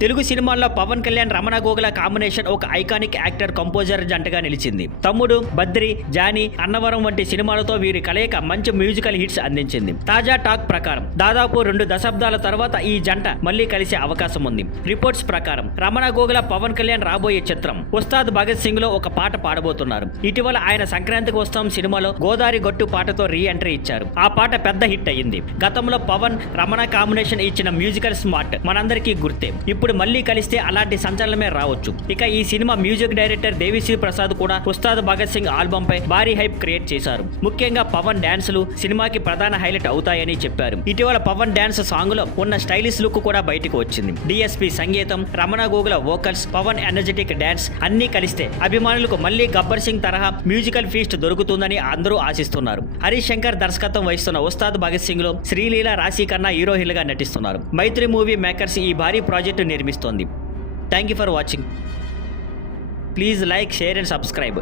తెలుగు సినిమాల్లో పవన్ కళ్యాణ్ రమణ గోగుల కాంబినేషన్ ఒక iconic actor composer జంటగా నిలిచింది. తమ్ముడు, బద్రి, జానీ, అన్నవరం వంటి సినిమాలతో వీరి కలయిక మంచి మ్యూజికల్ హిట్స్ అందించింది. తాజా టాక్ ప్రకారం దాదాపు 2 దశాబ్దాల తర్వాత ఈ జంట మళ్లీ కలిసే అవకాశం ఉంది. రిపోర్ట్స్ ప్రకారం రమణ గోగుల పవన్ కళ్యాణ్ రాబోయే చిత్రం ఉస్తాద్ భగత్ సింగ్ లో ఒక పాట పాడబోతున్నారు. ఇటీవల ఆయన సంక్రాంతికి వస్తాం సినిమాలో గోదారి గట్టు పాటతో రీ ఎంట్రీ ఇచ్చారు. ఆ పాట పెద్ద హిట్ అయ్యింది. గతంలో పవన్ రమణ కాంబినేషన్ ఇచ్చిన మ్యూజికల్ స్మార్ట్ మనందరికీ గుర్తే. ఇప్పుడు మళ్లీ కలిస్తే అలాంటి సంచలనమే రావచ్చు. ఇక ఈ cinema music director Devi Sri Prasad కూడా ఉస్తాద్ భగత్ సింగ్ ఆల్బమ్ పై భారీ హైప్ క్రియేట్ చేశారు. ముఖ్యంగా పవన్ డాన్సులు సినిమాకి ప్రధాన హైలైట్ అవుతాయని చెప్పారు. ఇటీవల పవన్ డాన్స్ సాంగ్ లో ఉన్న స్టైలిష్ లుక్ కూడా బయటకు వచ్చింది. డిఎస్పి సంగీతం, Ramana Gogula vocals, Pavan energetic dance అన్ని కలిస్తే అభిమానులకు మళ్లీ గబ్బర్ సింగ్ తరహా మ్యూజికల్ ఫీస్ట్ దొరుకుతుందని అందరూ ఆశిస్తున్నారు. హరీష్ శంకర్ దర్శకత్వం వహిస్తున్న ఉస్తాద్ భగత్ సింగ్ లో శ్రీలీల, రాశి ఖన్నా హీరోయిన్లుగా నటిస్తున్నారు. మైత్రి మూవీ మేకర్స్ ఈ భారీ ప్రాజెక్టు నిర్మిస్తోంది. Thank you for watching. Please like, share and subscribe.